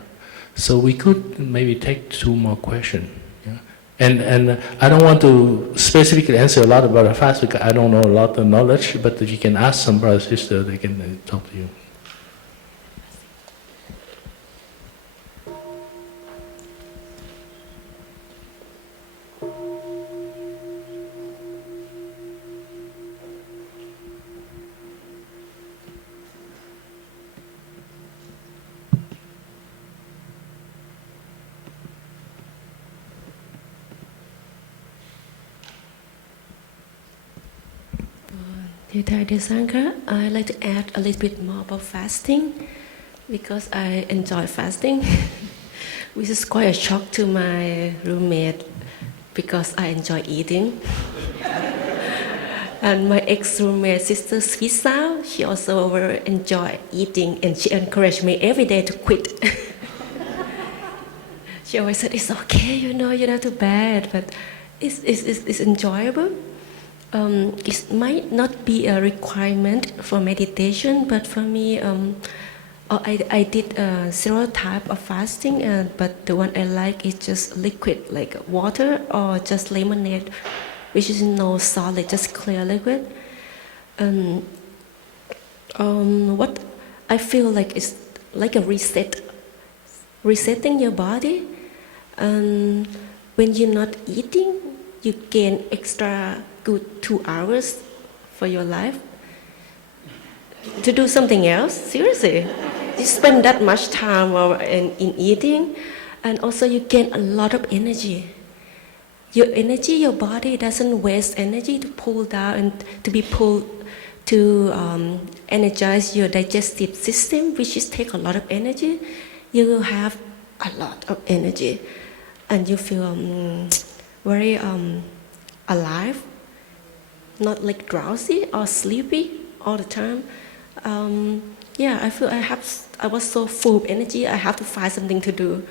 So we could maybe take 2 more questions. Yeah? And I don't want to specifically answer a lot about the fast because I don't know a lot of knowledge, but if you can ask some brother sister, they can talk to you. Dear Sangha, I'd like to add a little bit more about fasting because I enjoy fasting, which is quite a shock to my roommate because I enjoy eating. And my ex-roommate, Sister Sweet Sao, she also very enjoy eating and she encouraged me every day to quit. She always said, it's okay, you know, you're not too bad, but it's enjoyable. It might not be a requirement for meditation, but for me, I did several types of fasting, but the one I like is just liquid, like water or just lemonade, which is no solid, just clear liquid. What I feel like is like a resetting your body. And when you're not eating, you gain extra good 2 hours for your life to do something else. Seriously, you spend that much time in eating, and also you gain a lot of energy. Your body doesn't waste energy to pull down and to be pulled to energize your digestive system, which is take a lot of energy. You will have a lot of energy, and you feel very alive. Not like drowsy or sleepy all the time. I feel I was so full of energy. I have to find something to do.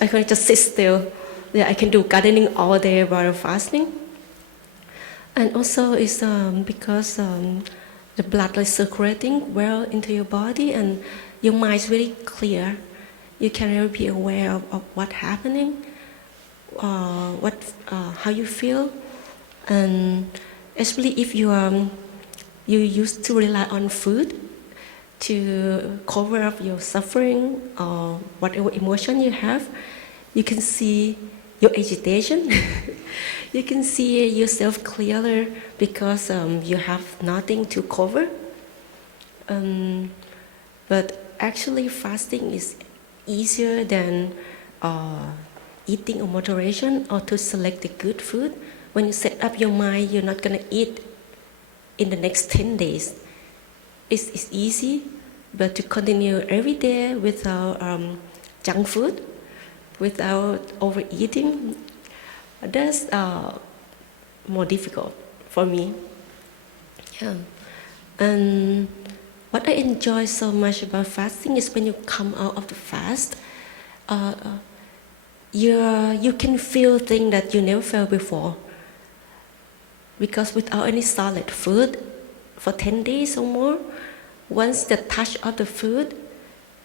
I can't just sit still. Yeah, I can do gardening all day while fasting. And also it's because the blood is circulating well into your body and your mind is really clear. You can really be aware of what's happening, how you feel, and especially if you used to rely on food to cover up your suffering or whatever emotion you have, you can see your agitation. You can see yourself clearer because you have nothing to cover. But actually fasting is easier than eating in moderation or to select the good food. When you set up your mind, you're not going to eat in the next 10 days. It's easy, but to continue every day without junk food, without overeating, that's more difficult for me. Yeah. And what I enjoy so much about fasting is when you come out of the fast, you can feel things that you never felt before. because without any solid food for 10 days or more, once the touch of the food,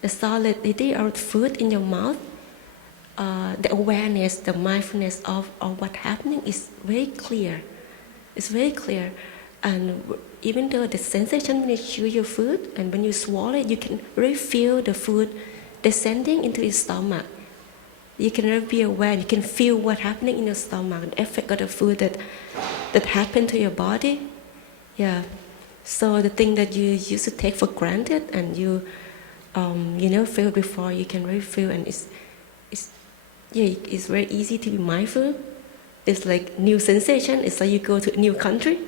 the solidity of the food in your mouth, the awareness, the mindfulness of what's happening is very clear. It's very clear. And even though the sensation when you chew your food and when you swallow it, you can really feel the food descending into your stomach. You can really be aware, you can feel what's happening in your stomach, the effect of the food that happened to your body. Yeah. So the thing that you used to take for granted and you never feel before, you can really feel, and it's very easy to be mindful. It's like new sensation. It's like you go to a new country.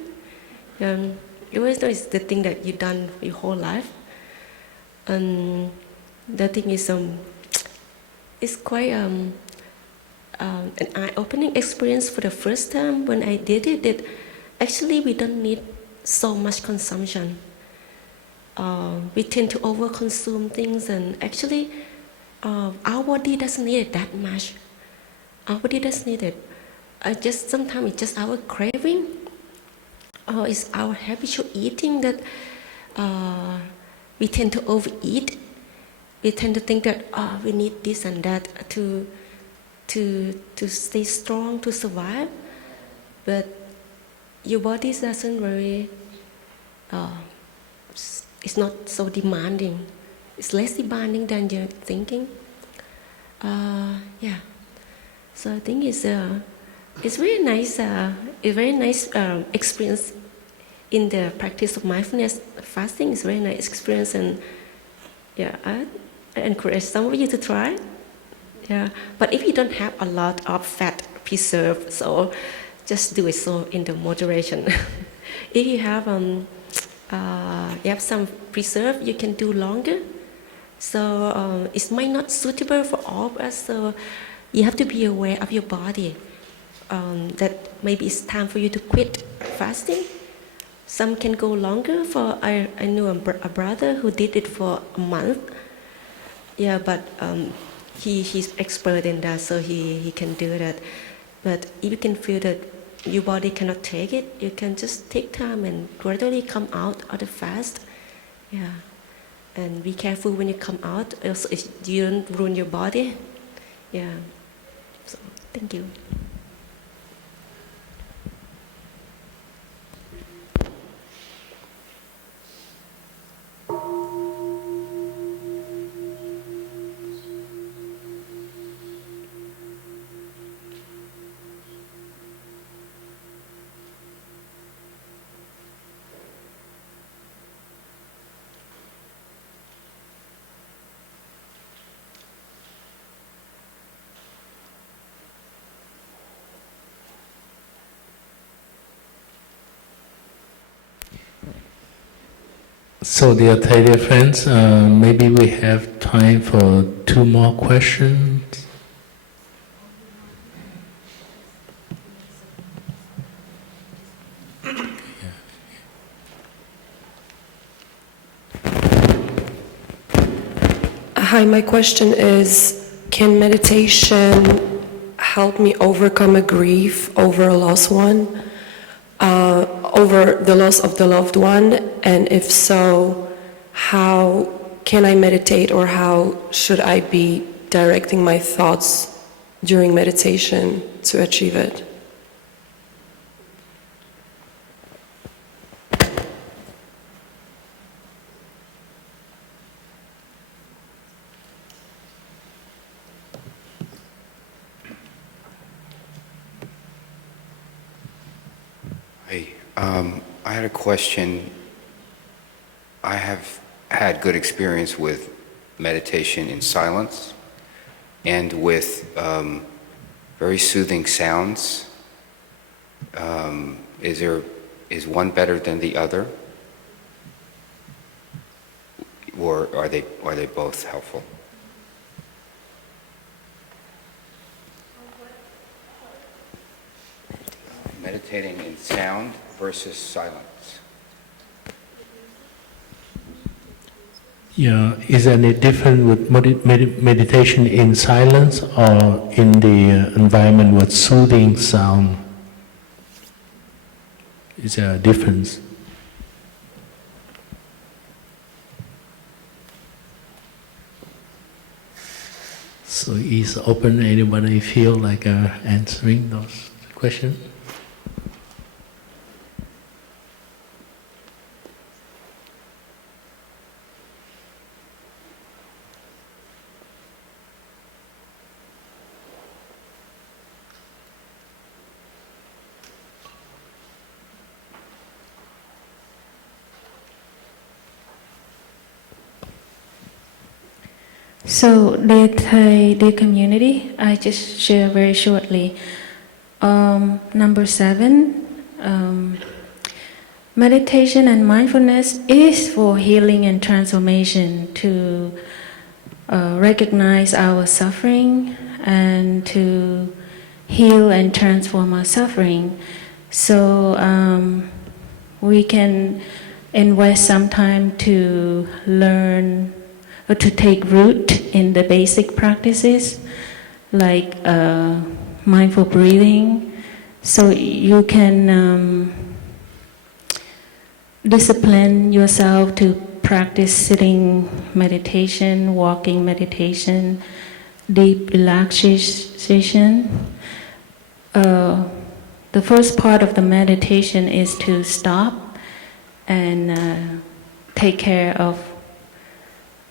You always know it's the thing that you've done your whole life. And the thing is, it's quite an eye-opening experience for the first time when I did it. That actually we don't need so much consumption. We tend to overconsume things, and actually our body doesn't need it that much. Our body doesn't need it. Sometimes it's just our craving, or it's our habitual eating that we tend to overeat. We tend to think that we need this and that to stay strong, to survive. But your body doesn't really, it's not so demanding. It's less demanding than you're thinking. Yeah. So I think it's very nice. A very nice experience in the practice of mindfulness. Fasting is a very nice experience, and yeah, I encourage some of you to try. Yeah, but if you don't have a lot of fat preserved, so just do it so in the moderation. If you have some preserve, you can do longer. So it might not suitable for all of us. So you have to be aware of your body. That maybe it's time for you to quit fasting. Some can go longer. I knew a brother who did it for a month. Yeah, but he's expert in that, so he can do that. But if you can feel that your body cannot take it, you can just take time and gradually come out of the fast. Yeah, and be careful when you come out. Also, you don't ruin your body. Yeah. So thank you. So, dear Thai friends, maybe we have time for 2 more questions. Hi, my question is, can meditation help me overcome a grief over a lost one? Over the loss of the loved one, and if so, how can I meditate, or how should I be directing my thoughts during meditation to achieve it? I had a question. I have had good experience with meditation in silence and with very soothing sounds. Is one better than the other, or are they both helpful? Meditating in sound versus silence. Yeah, is there any difference with meditation in silence or in the environment with soothing sound? Is there a difference? So is open. Anybody feel like answering those questions? So, dear community, I just share very shortly. Number 7, meditation and mindfulness is for healing and transformation, to recognize our suffering and to heal and transform our suffering. So we can invest some time to learn or to take root in the basic practices like mindful breathing, so you can discipline yourself to practice sitting meditation, walking meditation, deep relaxation. The first part of the meditation is to stop and take care of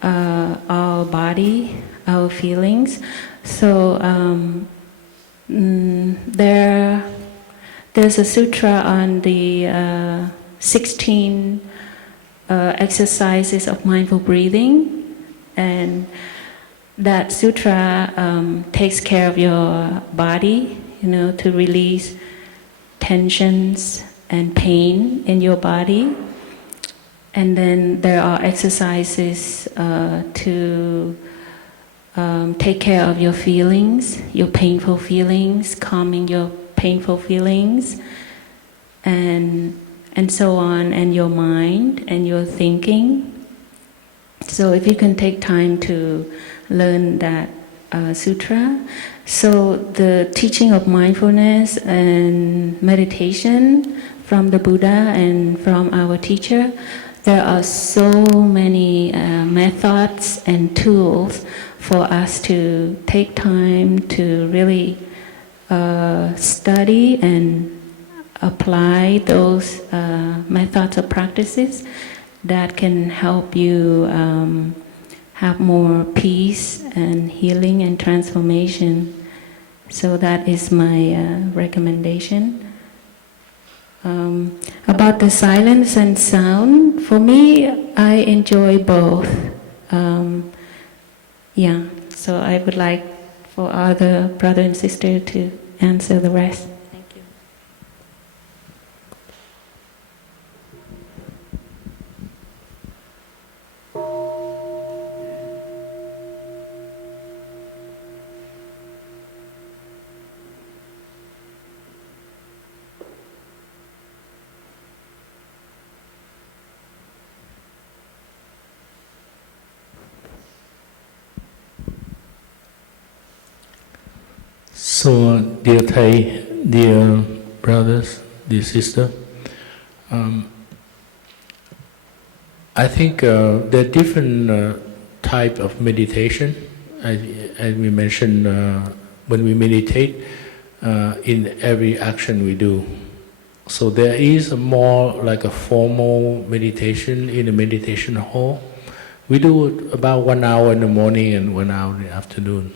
our body, our feelings. So there's a sutra on the 16 exercises of mindful breathing, and that sutra takes care of your body, to release tensions and pain in your body. And then there are exercises to take care of your feelings, your painful feelings, calming your painful feelings, and so on, and your mind and your thinking. So if you can take time to learn that sutra. So the teaching of mindfulness and meditation from the Buddha and from our teacher, there are so many methods and tools for us to take time to really study and apply those methods or practices that can help you have more peace and healing and transformation. So that is my recommendation. About the silence and sound, for me, I enjoy both. So I would like for other brother and sister to answer the rest. Thank you. So, dear Thầy, dear brothers, dear sister, I think there are different type of meditation. As we mentioned, when we meditate, in every action we do. So there is a more like a formal meditation in a meditation hall. We do it about 1 hour in the morning and 1 hour in the afternoon.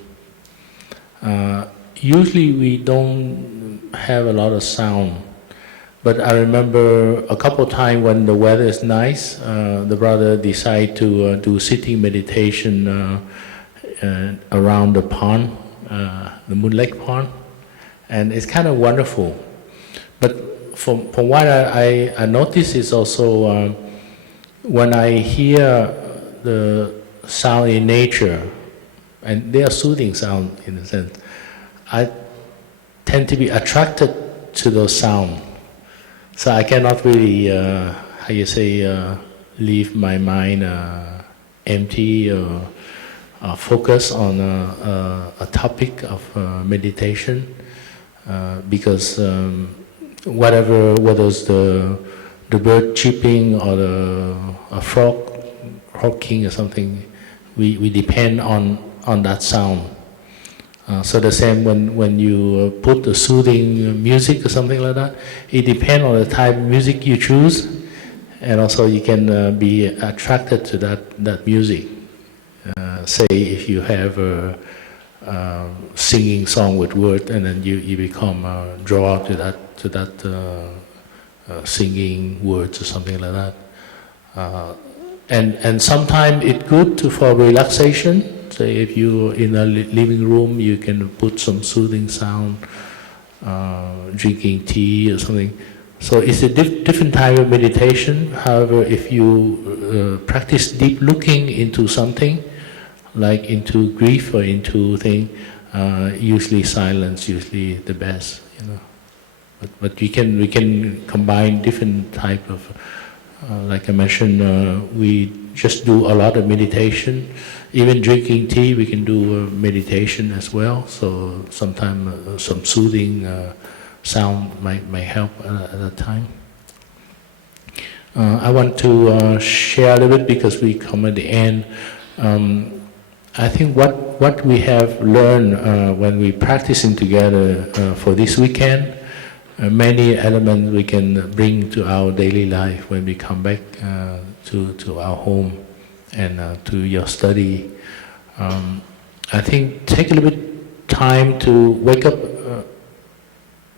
Usually we don't have a lot of sound, but I remember a couple of times when the weather is nice, the brother decided to do sitting meditation around the pond, the Moon Lake Pond, and it's kind of wonderful. But from what I notice is also when I hear the sound in nature, and they are soothing sound in a sense, I tend to be attracted to those sounds. So I cannot really, leave my mind empty or focus on a topic of meditation because whatever, whether it's the bird chirping or a frog hawking or something, we depend on that sound. So the same when you put the soothing music or something like that, it depends on the type of music you choose, and also you can be attracted to that music. Say if you have a singing song with words, and then you become drawn to that singing words or something like that. And sometimes it's good for relaxation. Say if you're in a living room, you can put some soothing sound, drinking tea or something. So it's a different type of meditation. However, if you practice deep looking into something, like into grief or into thing, usually silence usually the best, you know. But we can combine different type of, like I mentioned, we just do a lot of meditation. Even drinking tea, we can do meditation as well. So sometimes some soothing sound might help at that time. I want to share a little bit because we come at the end. I think what we have learned when we practicing together for this weekend, many elements we can bring to our daily life when we come back to our home and to your study. I think take a little bit time to wake up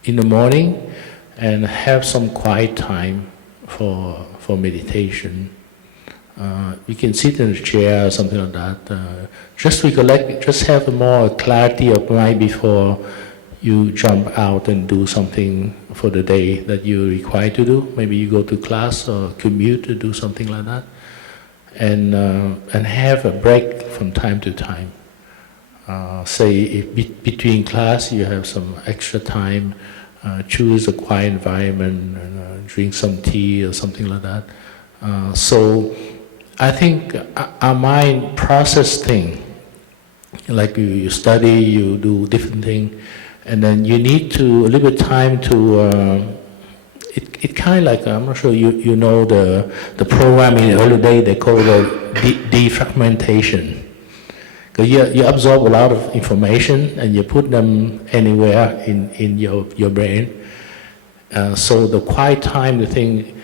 in the morning and have some quiet time for meditation. You can sit in a chair or something like that. Just recollect, just have more clarity of mind before you jump out and do something for the day that you're required to do. Maybe you go to class or commute to do something like that. And have a break from time to time. Say if between class you have some extra time, choose a quiet environment and drink some tea or something like that. So I think our mind process thing, like you study, you do different things, and then you need to a little bit time to. It kind of like, I'm not sure you know the program in the early day they call it defragmentation. Because you absorb a lot of information and you put them anywhere in your brain. So the quiet time, the thing,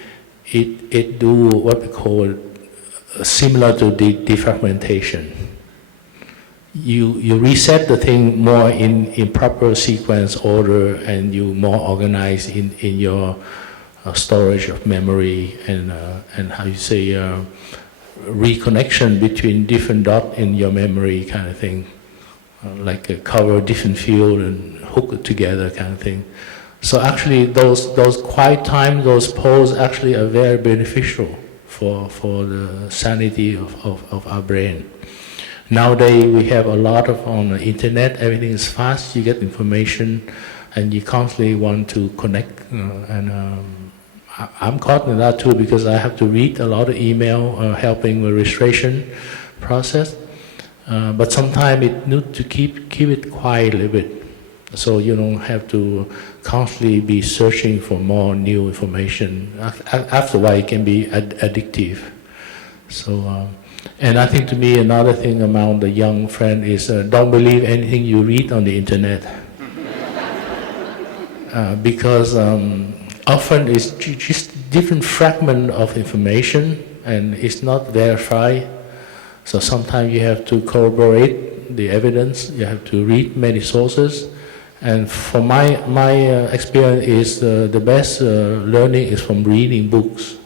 it do what we call similar to defragmentation. You reset the thing more in proper sequence order, and you more organized in your storage of memory and how you say reconnection between different dots in your memory kind of thing, like cover different field and hook it together kind of thing. So actually those quiet time, those poses actually are very beneficial for the sanity of our brain. Nowadays we have a lot of on the internet, everything is fast, you get information and you constantly want to connect I'm caught in that too because I have to read a lot of email helping with registration process. But sometimes it needs to keep it quiet a little bit, so you don't have to constantly be searching for more new information. After a while, it can be addictive. So, and I think to me another thing among the young friend is don't believe anything you read on the internet, because often it's just different fragment of information and it's not verified. So sometimes you have to corroborate the evidence. You have to read many sources. And for my experience is the best learning is from reading books.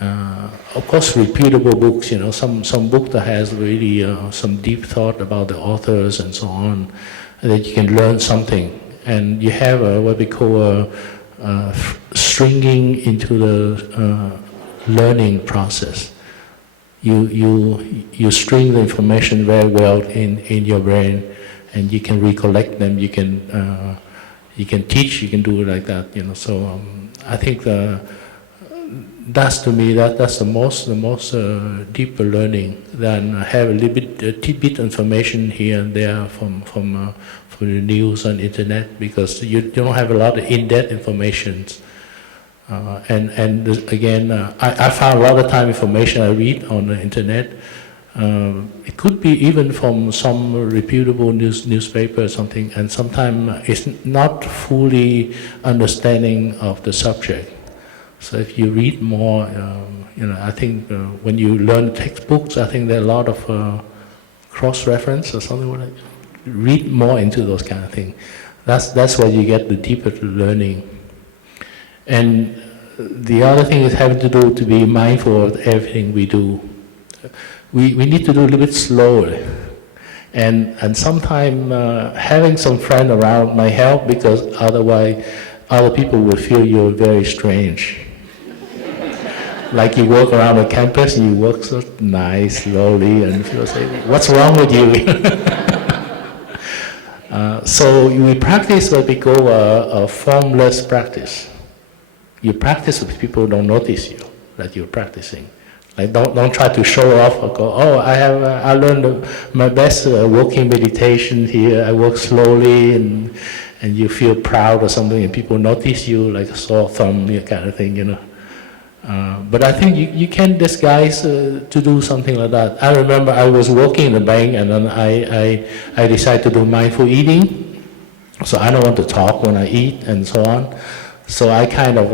Of course, reputable books. You know, some book that has really some deep thought about the authors and so on, and that you can learn something. And you have what we call stringing into the learning process. You string the information very well in your brain, and you can recollect them. You can teach. You can do it like that. You know. So I think that's to me that's the most deeper learning than have a little bit tidbit information here and there from the news and internet, because you don't have a lot of in-depth information. And again, I found a lot of time information I read on the internet. It could be even from some reputable newspaper or something, and sometimes it's not fully understanding of the subject. So if you read more, I think when you learn textbooks, I think there are a lot of cross-reference or something like that. Read more into those kind of things. That's where you get the deeper learning. And the other thing is having to do to be mindful of everything we do. We need to do a little bit slower. And sometimes having some friend around might help, because otherwise other people will feel you're very strange. Like you walk around the campus and you walk so nice, slowly, and people say, "What's wrong with you?" So we practice what we call a formless practice. You practice with people who don't notice you that you're practicing. Like don't try to show off or go, "Oh, I learned my best walking meditation here. I walk slowly," and you feel proud or something, and people notice you like a sore thumb, kind of thing, But I think you can disguise to do something like that. I remember I was walking in the bank, and then I decided to do mindful eating. So I don't want to talk when I eat and so on. So I kind of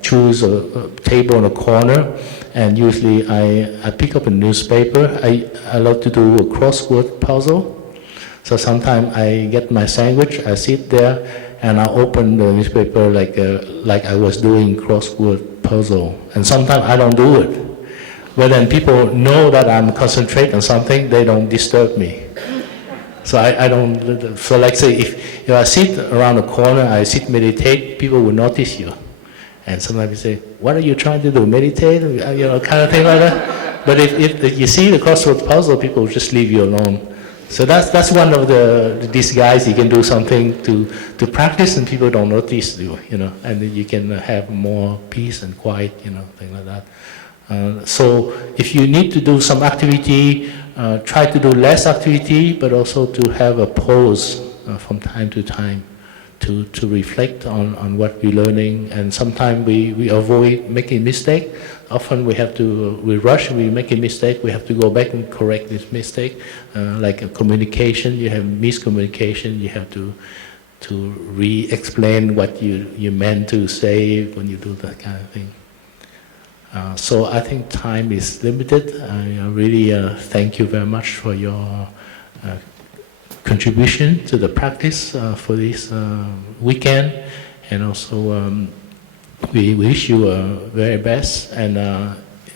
choose a table in a corner, and usually I pick up a newspaper. I love to do a crossword puzzle. So sometimes I get my sandwich, I sit there, and I open the newspaper like I was doing crossword puzzle. And sometimes I don't do it. But then people know that I'm concentrating on something, they don't disturb me. So I don't, so like say, if I sit around the corner, I sit meditate, people will notice you. And sometimes you say, "What are you trying to do, meditate?" Kind of thing like that. But if you see the crossword puzzle, people will just leave you alone. So that's one of the disguise. You can do something to practice, and people don't notice you, and then you can have more peace and quiet, thing like that. So if you need to do some activity, try to do less activity, but also to have a pause from time to time to reflect on what we're learning. And sometimes we avoid making mistake. Often we rush, we make a mistake, we have to go back and correct this mistake. Like a communication, you have miscommunication, you have to re-explain what you meant to say when you do that kind of thing. So I think time is limited. I really thank you very much for your contribution to the practice for this weekend, and also we wish you very best. And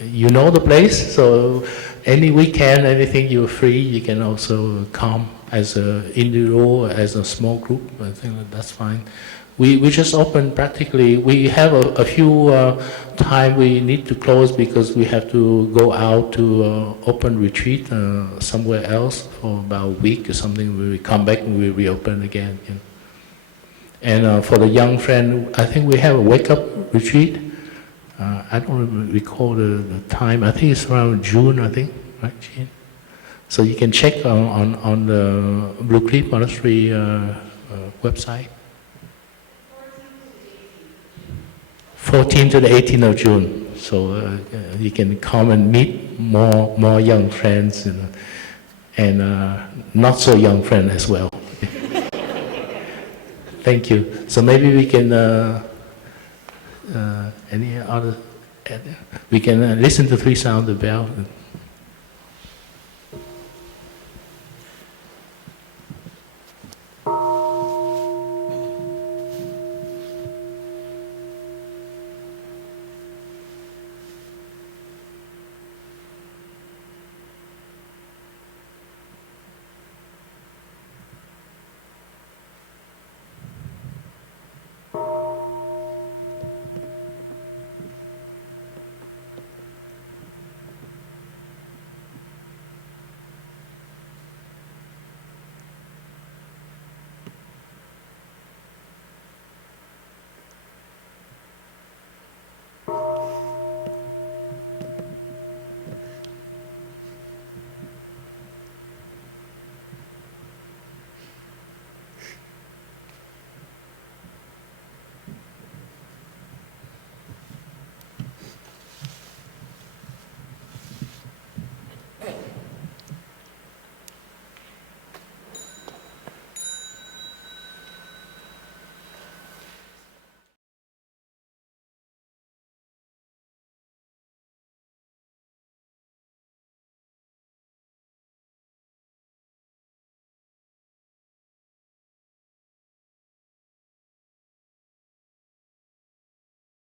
you know the place, so any weekend, anything you're free, you can also come as an individual, as a small group. I think that's fine. We just open practically. We have a few time we need to close because we have to go out to open retreat somewhere else for about a week or something. We come back and we reopen again. And for the young friend, I think we have a wake-up retreat. I don't recall the time. I think it's around June, I think, right, Jean? So you can check on the Blue Cliff Monastery website. 14th to the 18th of June. So you can come and meet more young friends and not so young friends as well. Thank you. So maybe we can, any other, we can listen to 3 sounds of the bell.